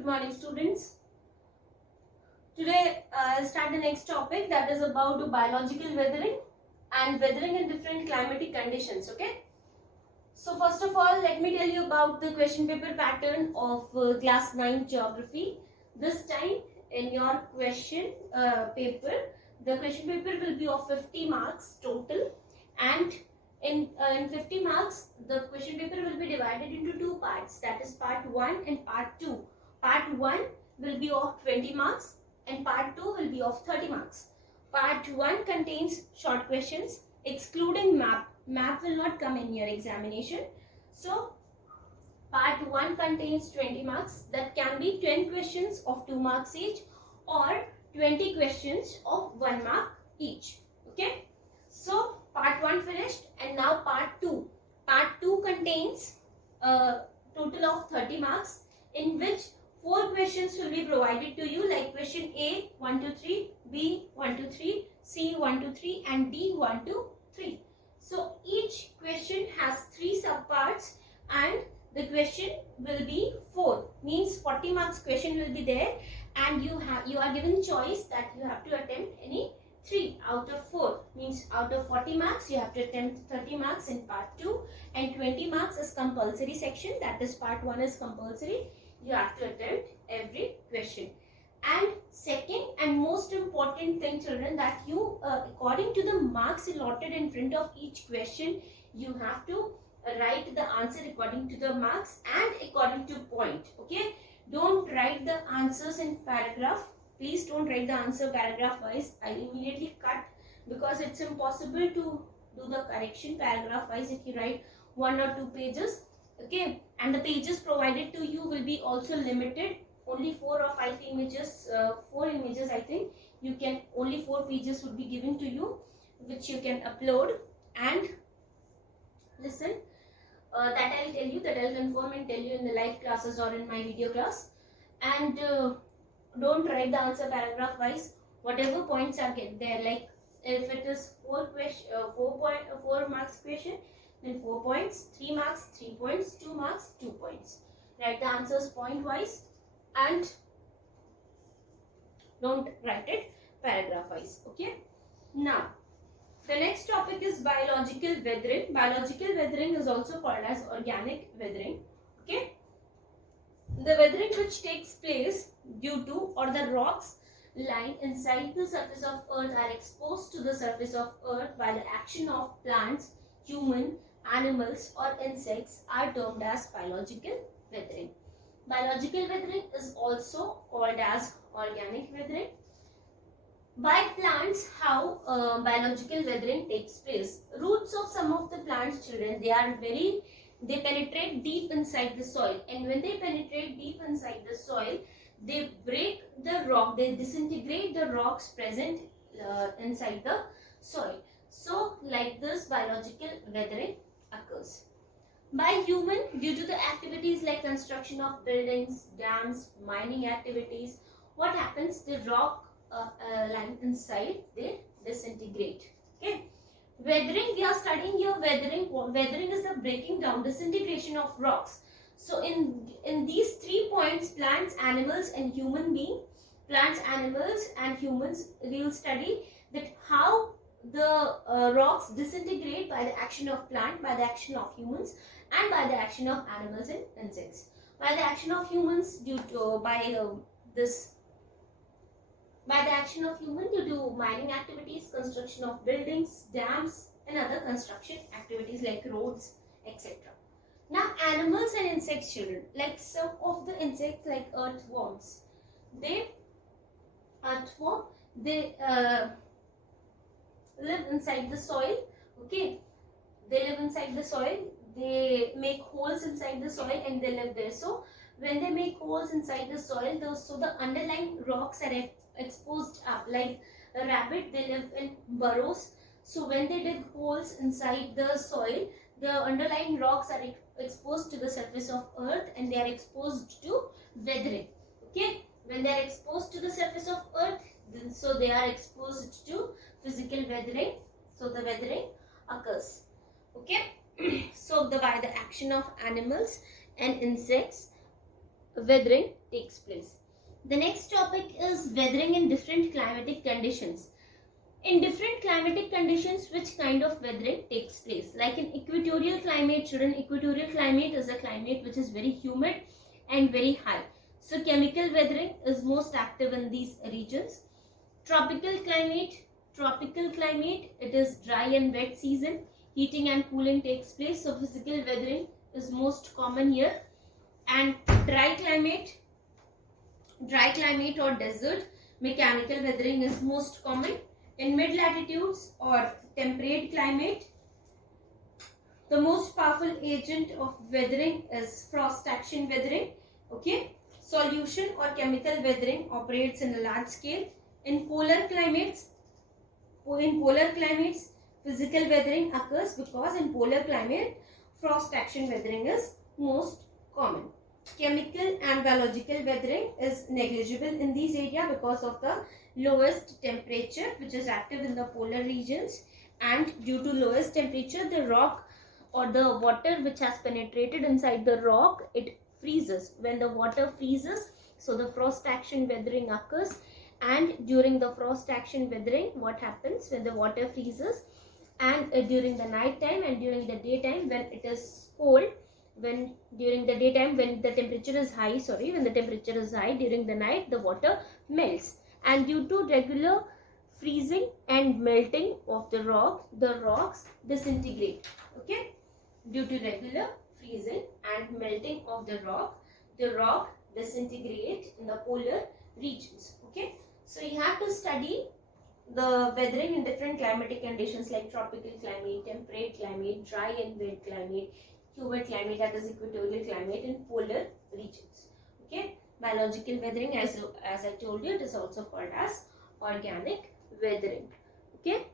Good morning, students. Today I'll start the next topic, that is about biological weathering and weathering in different climatic conditions. Okay. So first of all, let me tell you about the question paper pattern of class 9 geography. This time in your question paper, the question paper will be of 50 marks total, and in 50 marks the question paper will be divided into two parts, that is part 1 and part 2. Part 1 will be of 20 marks and part 2 will be of 30 marks. Part 1 contains short questions excluding map. Map will not come in your examination. So part 1 contains 20 marks, that can be 10 questions of 2 marks each or 20 questions of 1 mark each. Okay. So part 1 finished, and now part 2. Part 2 contains a total of 30 marks, in which 4 questions will be provided to you, like question A 1 to 3, B 1 to 3, C 1 to 3 and D 1 to 3. So each question has 3 subparts and the question will be 4, means 40 marks question will be there, and you are given choice that you have to attempt any 3 out of 4, means out of 40 marks you have to attempt 30 marks in part 2 and 20 marks is compulsory section, that is part 1 is compulsory, you have to attempt every question. And second and most important thing, children, that you according to the marks allotted in front of each question, you have to write the answer according to the marks and according to point. Okay, don't write the answers in paragraph. Please don't write the answer paragraph wise. I immediately cut, because it's impossible to do the correction paragraph wise if you write 1 or 2 pages. Okay, and the pages provided to you will be also limited, only 4 or 5 images, 4 images I think. You can, only 4 pages would be given to you, which you can upload. And listen, that I'll tell you, that I'll confirm and tell you in the live classes or in my video class. And don't write the answer paragraph wise. Whatever points are get there, like if it is 4 marks question, then 4 points, 3 marks 3 points, 2 marks 2 points. Write the answers point wise and don't write it paragraph wise. Okay. Now the next topic is biological weathering. Biological weathering is also called as organic weathering. Okay. The weathering which takes place due to, or the rocks lying inside the surface of earth are exposed to the surface of earth by the action of plants, human, animals or insects, are termed as biological weathering. Biological weathering is also called as organic weathering. By plants, how biological weathering takes place. Roots of some of the plants, children, they penetrate deep inside the soil, and when they penetrate deep inside the soil, they break the rock, they disintegrate the rocks present inside the soil. So like this biological weathering occurs. By human, due to the activities like construction of buildings, dams, mining activities, what happens? The rock lying inside, they disintegrate. Okay. Weathering, we are studying here weathering. Weathering is the breaking down, disintegration of rocks. So in these 3 points, plants, animals and human being, plants, animals and humans, we will study that how the rocks disintegrate by the action of plant, by the action of humans and by the action of animals and insects. By the action of humans, due to by the action of human due to mining activities, construction of buildings, dams and other construction activities like roads, etc. Now animals and insects, children, like some of the insects like earthworms, they live inside the soil. Okay, they live inside the soil, they make holes inside the soil and they live there. So when they make holes inside the soil, so the underlying rocks are exposed up. Like a rabbit, they live in burrows. So when they dig holes inside the soil, the underlying rocks are exposed to the surface of earth and they are exposed to weathering. Okay, when they are exposed to the surface of earth, so they are exposed to physical weathering. So the weathering occurs. Okay. So by the action of animals and insects, weathering takes place. The next topic is weathering in different climatic conditions. In different climatic conditions, which kind of weathering takes place? Like in equatorial climate, children, equatorial climate is a climate which is very humid and very high. So chemical weathering is most active in these regions. Tropical climate, it is dry and wet season. Heating and cooling takes place. So physical weathering is most common here. And dry climate or desert, mechanical weathering is most common. In mid latitudes or temperate climate, the most powerful agent of weathering is frost action weathering. Okay, solution or chemical weathering operates in a large scale. In polar climates, physical weathering occurs because in polar climate, frost action weathering is most common. Chemical and biological weathering is negligible in these areas because of the lowest temperature which is active in the polar regions, and due to lowest temperature, the rock or the water which has penetrated inside the rock, it freezes. When the water freezes, so the frost action weathering occurs. And during the frost action weathering, what happens when the water freezes, and during the night time and during the daytime when it is cold, during the daytime when the temperature is high, during the night the water melts, and due to regular freezing and melting of the rocks disintegrate. Okay, due to regular freezing and melting of the rock disintegrate in the polar regions. Okay, so you have to study the weathering in different climatic conditions like tropical climate, temperate climate, dry and wet climate, humid climate, that is equatorial climate, in polar regions. Okay, biological weathering, as I told you, it is also called as organic weathering. Okay.